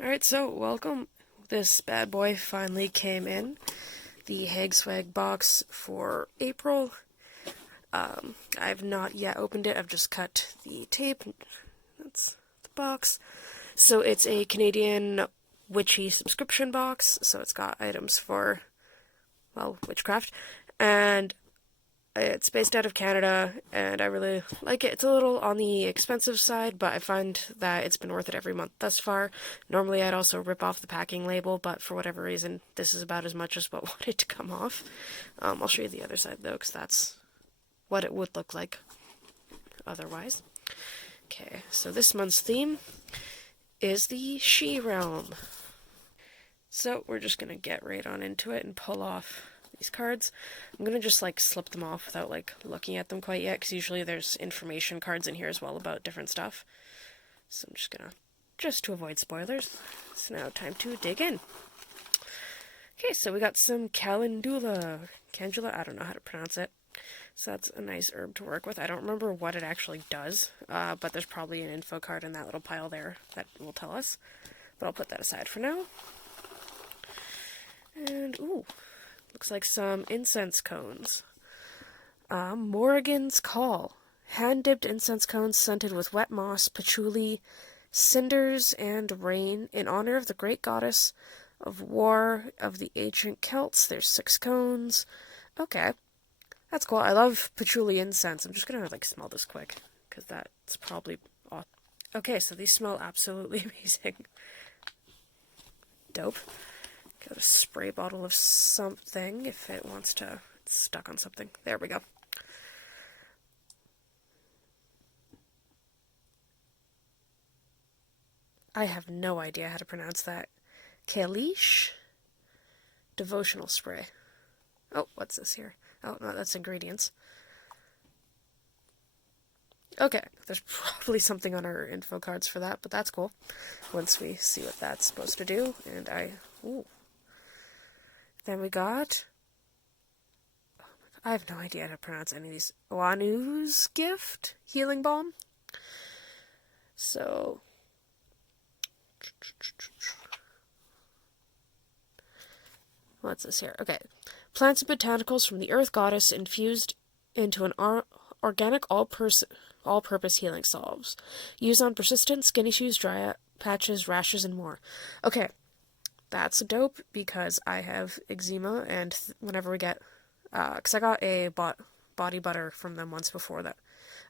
Alright, so welcome. This bad boy finally came in. The Hag Swag box for April. I've not yet opened it, I've just cut the tape. That's the box. So it's a Canadian witchy subscription box, so it's got items for, well, witchcraft. And it's based out of Canada, and I really like it. It's a little on the expensive side, but I find that it's been worth it every month thus far. Normally, I'd also rip off the packing label, but for whatever reason, this is about as much as what wanted to come off. I'll show you the other side, though, because that's what it would look like otherwise. Okay, so this month's theme is the She Realm. So we're just going to get right on into it and pull off these cards. I'm going to just slip them off without looking at them quite yet, because usually there's information cards in here as well about different stuff. So I'm just going to, just to avoid spoilers. So now time to dig in. Okay, so we got some calendula. I don't know how to pronounce it. So that's a nice herb to work with. I don't remember what it actually does, but there's probably an info card in that little pile there that will tell us. But I'll put that aside for now. And, ooh, looks like some incense cones. Morrigan's Call. Hand-dipped incense cones scented with wet moss, patchouli, cinders, and rain in honor of the great goddess of war of the ancient Celts. There's 6 cones. Okay. That's cool. I love patchouli incense. I'm just gonna, smell this quick, because that's probably awesome. Okay, so these smell absolutely amazing. Dope. Got a spray bottle of something if it wants to. It's stuck on something. There we go. I have no idea how to pronounce that. Kalish? Devotional spray. Oh, what's this here? Oh, no, that's ingredients. Okay, there's probably something on our info cards for that, but that's cool. Once we see what that's supposed to do, and ooh. Then we got, I have no idea how to pronounce any of these. Wanu's Gift Healing Balm. So, what's this here? Okay. Plants and botanicals from the Earth Goddess infused into an organic all-purpose healing salves. Used on persistent skin issues, dry patches, rashes, and more. Okay, that's dope because I have eczema, and whenever we get, because I got a body butter from them once before that.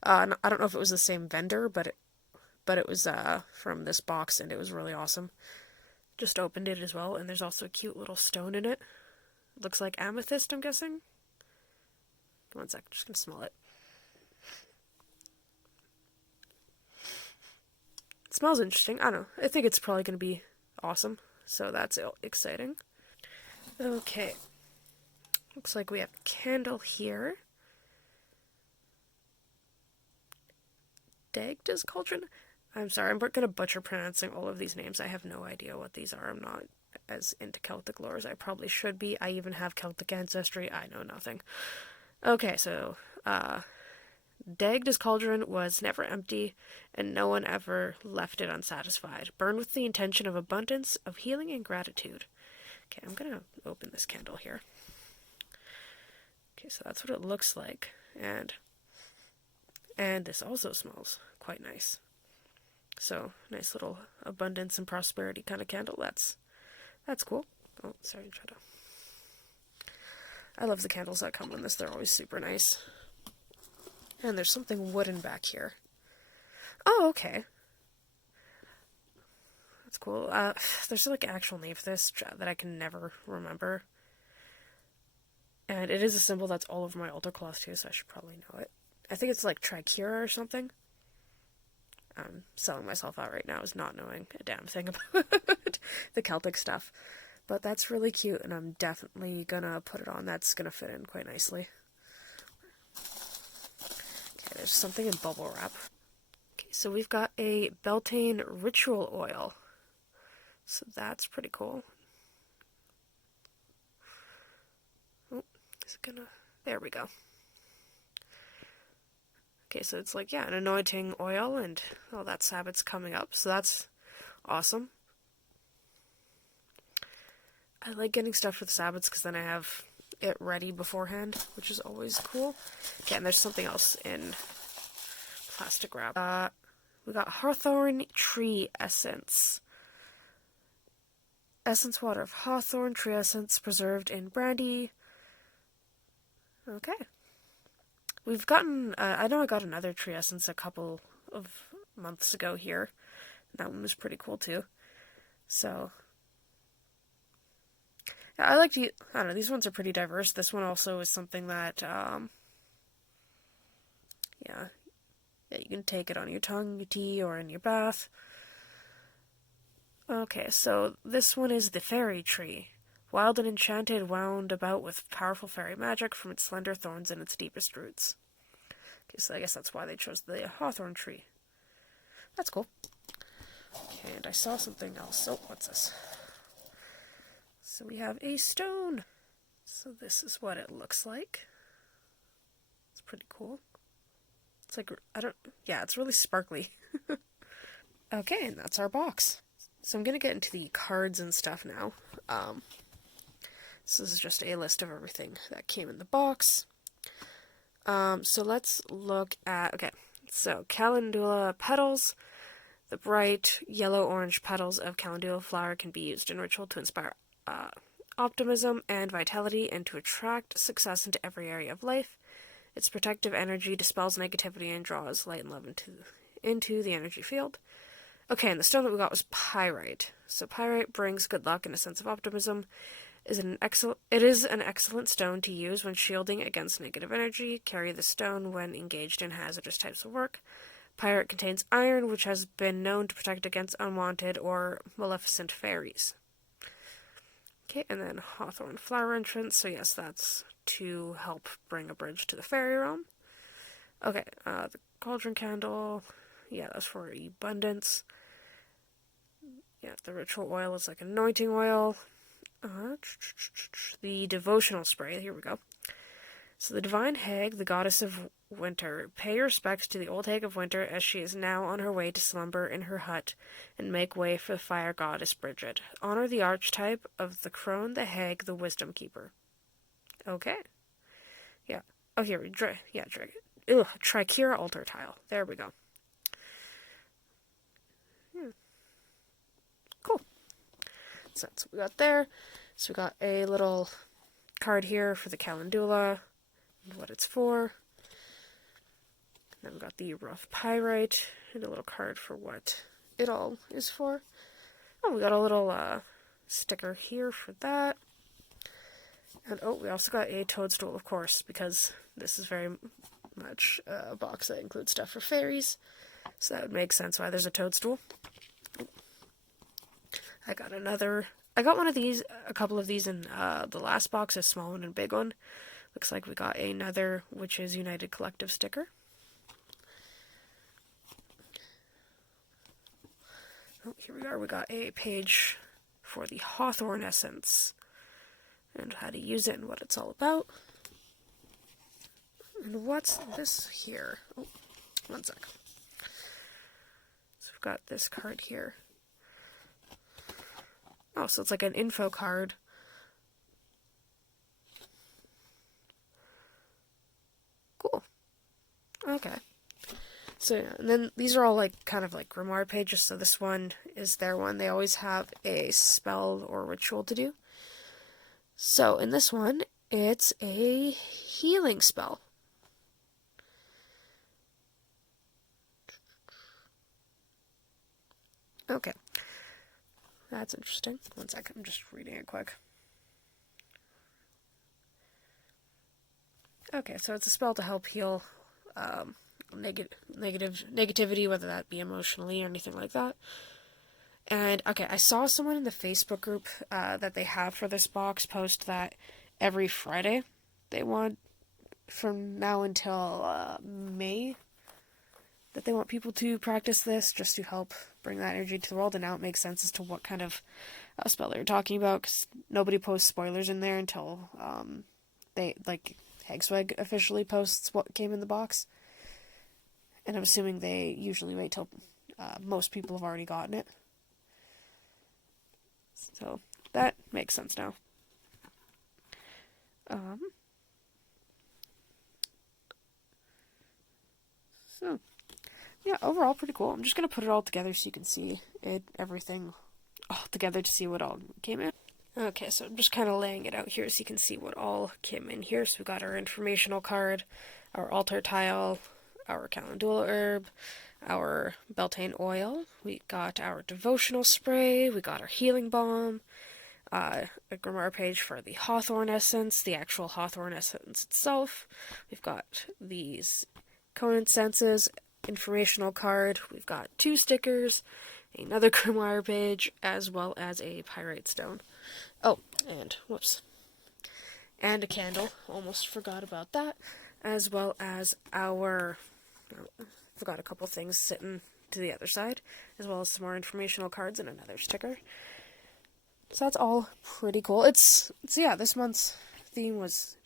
I don't know if it was the same vendor, but it was from this box, and it was really awesome. Just opened it as well, and there's also a cute little stone in it. Looks like amethyst, I'm guessing. One sec, just gonna smell it. It smells interesting. I don't know. I think it's probably gonna be awesome. So that's exciting. Okay. Looks like we have a candle here. Dagda's Cauldron? I'm sorry, I'm gonna butcher pronouncing all of these names. I have no idea what these are. I'm not as into Celtic lore as I probably should be. I even have Celtic ancestry. I know nothing. Okay, so, Dagda's Cauldron was never empty, and no one ever left it unsatisfied. Burned with the intention of abundance, of healing, and gratitude. Okay, I'm gonna open this candle here. Okay, so that's what it looks like, and this also smells quite nice. So, nice little abundance and prosperity kind of candle. That's cool. Oh, sorry, try to. I love the candles that come in this. They're always super nice. And there's something wooden back here. Oh, okay. That's cool. There's an actual name for this that I can never remember. And it is a symbol that's all over my altar cloth too, so I should probably know it. I think it's Tricura or something. I'm selling myself out right now as not knowing a damn thing about the Celtic stuff. But that's really cute, and I'm definitely gonna put it on. That's gonna fit in quite nicely. Okay, there's something in bubble wrap. Okay, so we've got a Beltane ritual oil. So that's pretty cool. Oh, is it gonna... There we go. Okay, so it's an anointing oil, and all that Sabbath's coming up, so that's awesome. I like getting stuff for the Sabbats because then I have it ready beforehand, which is always cool. Okay, and there's something else in plastic wrap. We got Hawthorn Tree Essence. Essence water of hawthorn tree essence preserved in brandy. Okay. We've gotten, I know I got another tree essence a couple of months ago here. That one was pretty cool too. So, yeah, I like to, I don't know, these ones are pretty diverse. This one also is something that, yeah, you can take it on your tongue, your tea, or in your bath. Okay, so this one is the fairy tree. Wild and enchanted, wound about with powerful fairy magic from its slender thorns and its deepest roots. Okay, so I guess that's why they chose the hawthorn tree. That's cool. Okay, and I saw something else. Oh, what's this? So we have a stone. So this is what it looks like. It's pretty cool. It's like, yeah, it's really sparkly. Okay, and that's our box. So I'm going to get into the cards and stuff now. This is just a list of everything that came in the box. So let's look at, okay, so calendula petals. The bright yellow-orange petals of calendula flower can be used in ritual to inspire optimism and vitality and to attract success into every area of life. Its protective energy dispels negativity and draws light and love into the energy field. Okay, and the stone that we got was pyrite. So pyrite brings good luck and a sense of optimism. It is an excellent stone to use when shielding against negative energy. Carry the stone when engaged in hazardous types of work. Pyrite contains iron, which has been known to protect against unwanted or maleficent fairies. Okay, and then hawthorn flower entrance. So yes, that's to help bring a bridge to the fairy realm. Okay, the cauldron candle. Yeah, that's for abundance. Yeah, the ritual oil is like anointing oil. The devotional spray. Here we go. So the divine hag, the goddess of winter, pay respects to the old hag of winter as she is now on her way to slumber in her hut and make way for the fire goddess Bridget. Honor the archetype of the crone, the hag, the wisdom keeper. Okay. Yeah. Oh, here we Trichyra altar tile. There we go. Cool. So that's what we got there. So we got a little card here for the calendula and what it's for. Then we got the rough pyrite and a little card for what it all is for. Oh, we got a little sticker here for that. And oh, we also got a toadstool, of course, because this is very much a box that includes stuff for fairies. So that would make sense why there's a toadstool. I got one of these, a couple of these in the last box, a small one and a big one. Looks like we got another Witches United Collective sticker. Oh, here we are. We got a page for the hawthorn essence and how to use it and what it's all about. And what's this here? Oh, one sec. So we've got this card here. Oh, so it's like an info card. Cool. Okay. So, yeah, and then these are all like kind of like grimoire pages. So this one is their one. They always have a spell or ritual to do. So in this one, it's a healing spell. Okay. That's interesting. One second, I'm just reading it quick. Okay, so it's a spell to help heal negativity, whether that be emotionally or anything like that. And, okay, I saw someone in the Facebook group that they have for this box post that every Friday they want, from now until May, that they want people to practice this just to help bring that energy to the world. And now it makes sense as to what kind of spell they're talking about, because nobody posts spoilers in there until Hag Swag officially posts what came in the box. And I'm assuming they usually wait till most people have already gotten it. So, that makes sense now. So, yeah, overall pretty cool. I'm just going to put it all together so you can see everything all together to see what all came in. Okay, so I'm just kind of laying it out here so you can see what all came in here. So we got our informational card, our altar tile, our calendula herb, our Beltane oil, we got our devotional spray, we got our healing balm, a grimoire page for the hawthorn essence, the actual hawthorn essence itself. We've got these cone incenses, informational card, we've got 2 stickers, another grimoire page, as well as a pyrite stone. Oh, and whoops. And a candle, almost forgot about that, as well as our forgot a couple things sitting to the other side, as well as some more informational cards and another sticker. So that's all pretty cool. It's yeah, this month's theme was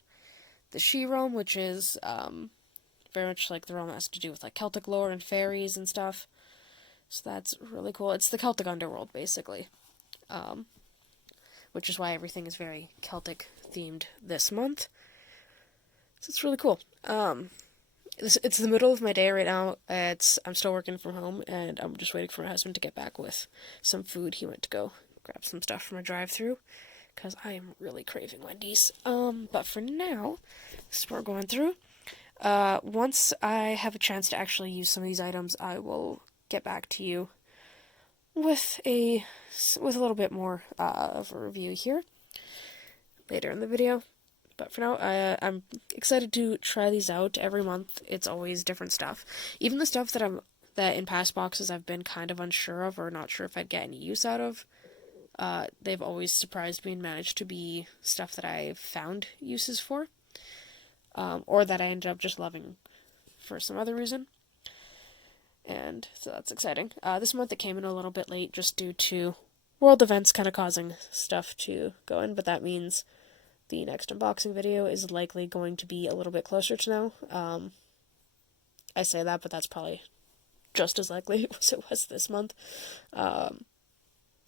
the She realm, which is very much like the realm that has to do with like Celtic lore and fairies and stuff. So that's really cool. It's the Celtic underworld, basically. Which is why everything is very Celtic themed this month. So it's really cool. It's the middle of my day right now. I'm still working from home, and I'm just waiting for my husband to get back with some food. He went to go grab some stuff from a drive-thru, because I am really craving Wendy's. But for now, this is what we're going through. Once I have a chance to actually use some of these items, I will get back to you with a little bit more of a review here later in the video. But for now, I'm excited to try these out every month. It's always different stuff. Even the stuff that in past boxes I've been kind of unsure of or not sure if I'd get any use out of. They've always surprised me and managed to be stuff that I've found uses for, or that I ended up just loving for some other reason. And so that's exciting. This month it came in a little bit late just due to world events kind of causing stuff to go in, but that means the next unboxing video is likely going to be a little bit closer to now. I say that, but that's probably just as likely as it was this month.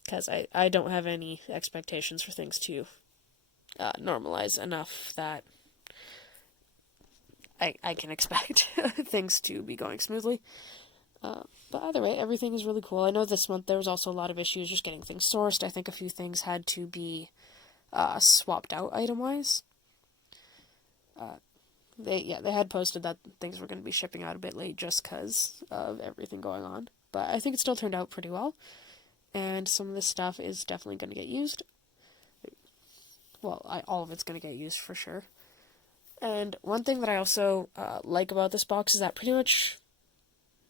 Because I don't have any expectations for things to normalize enough that I can expect things to be going smoothly. But either way, everything is really cool. I know this month there was also a lot of issues just getting things sourced. I think a few things had to be swapped out item-wise. They had posted that things were going to be shipping out a bit late just because of everything going on. But I think it still turned out pretty well. And some of this stuff is definitely going to get used. Well, all of it's going to get used for sure. And one thing that I also like about this box is that pretty much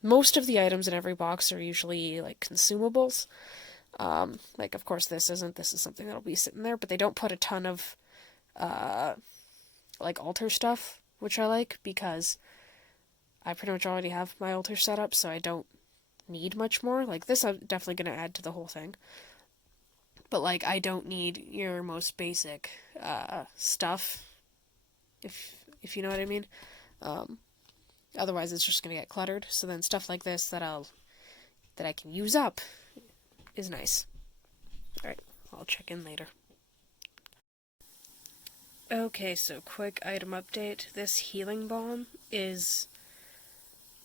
most of the items in every box are usually like consumables. Like, of course, this isn't. This is something that'll be sitting there, but they don't put a ton of like altar stuff, which I like because I pretty much already have my altar set up, so I don't need much more. Like, this I'm definitely going to add to the whole thing. But, like, I don't need your most basic stuff, if you know what I mean. Otherwise, it's just going to get cluttered. So then stuff like this that I can use up is nice. Alright, I'll check in later. Okay, so quick item update. This healing balm is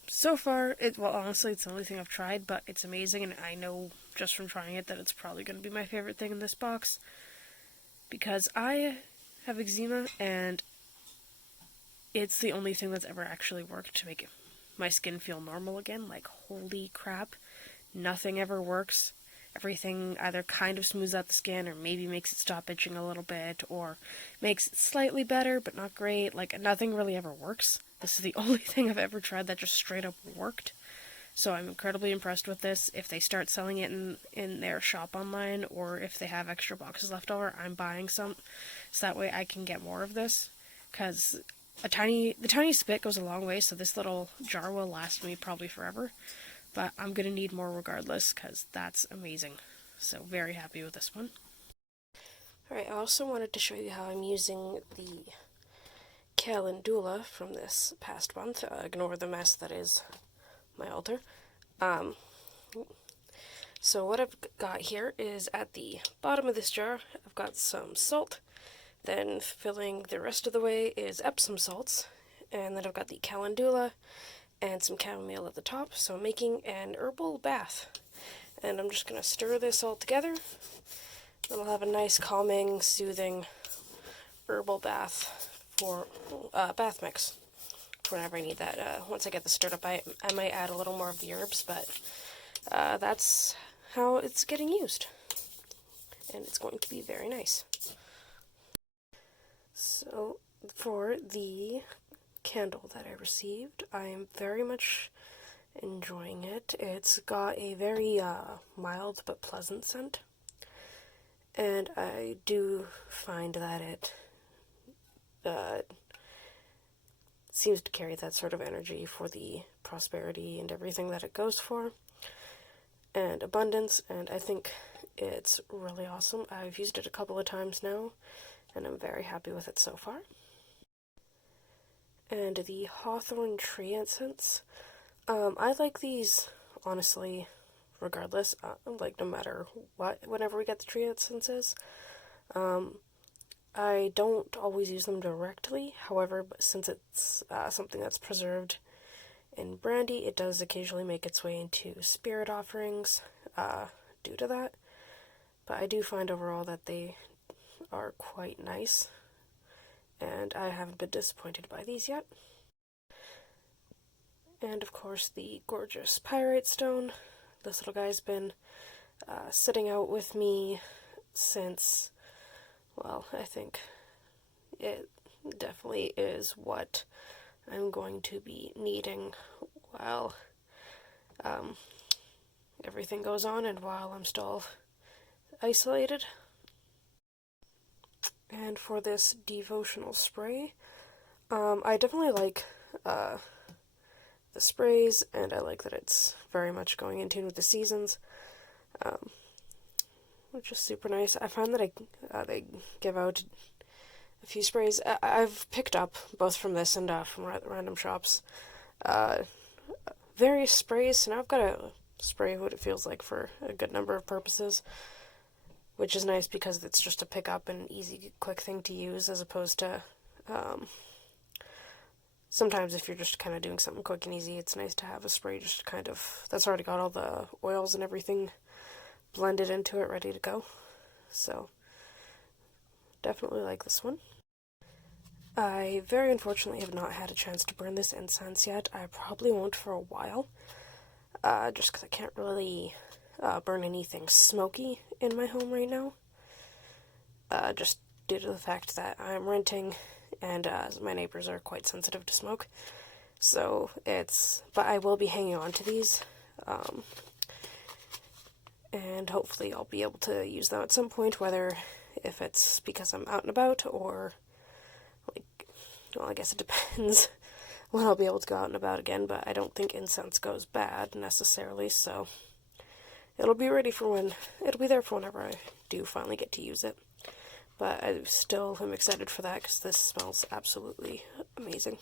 so far, honestly, it's the only thing I've tried, but it's amazing, and I know just from trying it that it's probably going to be my favorite thing in this box, because I have eczema, and it's the only thing that's ever actually worked to make my skin feel normal again. Like, holy crap, nothing ever works. Everything either kind of smooths out the skin, or maybe makes it stop itching a little bit, or makes it slightly better, but not great. Like, nothing really ever works. This is the only thing I've ever tried that just straight up worked. So I'm incredibly impressed with this. If they start selling it in their shop online, or if they have extra boxes left over, I'm buying some, so that way I can get more of this. Because the tiny spit goes a long way, so this little jar will last me probably forever. But I'm going to need more regardless, because that's amazing. So very happy with this one. Alright, I also wanted to show you how I'm using the calendula from this past month. Ignore the mess that is my altar. So what I've got here is at the bottom of this jar, I've got some salt. Then filling the rest of the way is Epsom salts. And then I've got the calendula and some chamomile at the top. So I'm making an herbal bath. And I'm just going to stir this all together. Then I'll have a nice calming, soothing herbal bath for bath mix for whenever I need that. Once I get this stirred up, I might add a little more of the herbs, but that's how it's getting used. And it's going to be very nice. So for the candle that I received, I am very much enjoying it. It's got a very mild but pleasant scent, and I do find that it seems to carry that sort of energy for the prosperity and everything that it goes for, and abundance, and I think it's really awesome. I've used it a couple of times now, and I'm very happy with it so far. And the hawthorn tree incense, I like these, honestly, regardless, like no matter what, whenever we get the tree incenses. I don't always use them directly, however, since it's something that's preserved in brandy, it does occasionally make its way into spirit offerings due to that. But I do find overall that they are quite nice, and I haven't been disappointed by these yet. And of course the gorgeous pyrite stone. This little guy's been sitting out with me since, well, I think it definitely is what I'm going to be needing while everything goes on and while I'm still isolated. And for this devotional spray, I definitely like the sprays, and I like that it's very much going in tune with the seasons, which is super nice. I find that they give out a few sprays. I've picked up, both from this and from random shops, various sprays, so now I've got a spray what it feels like for a good number of purposes, which is nice because it's just a pick up and easy, quick thing to use, as opposed to sometimes if you're just kind of doing something quick and easy, it's nice to have a spray just kind of that's already got all the oils and everything blended into it, ready to go. So definitely like this one. I very unfortunately have not had a chance to burn this incense yet. I probably won't for a while, just because I can't really burn anything smoky in my home right now, just due to the fact that I'm renting, and my neighbors are quite sensitive to smoke. So but I will be hanging on to these, and hopefully I'll be able to use them at some point, whether if it's because I'm out and about, or, well, I guess it depends when I'll be able to go out and about again, but I don't think incense goes bad, necessarily, so it'll be there for whenever I do finally get to use it. But I still am excited for that, because this smells absolutely amazing.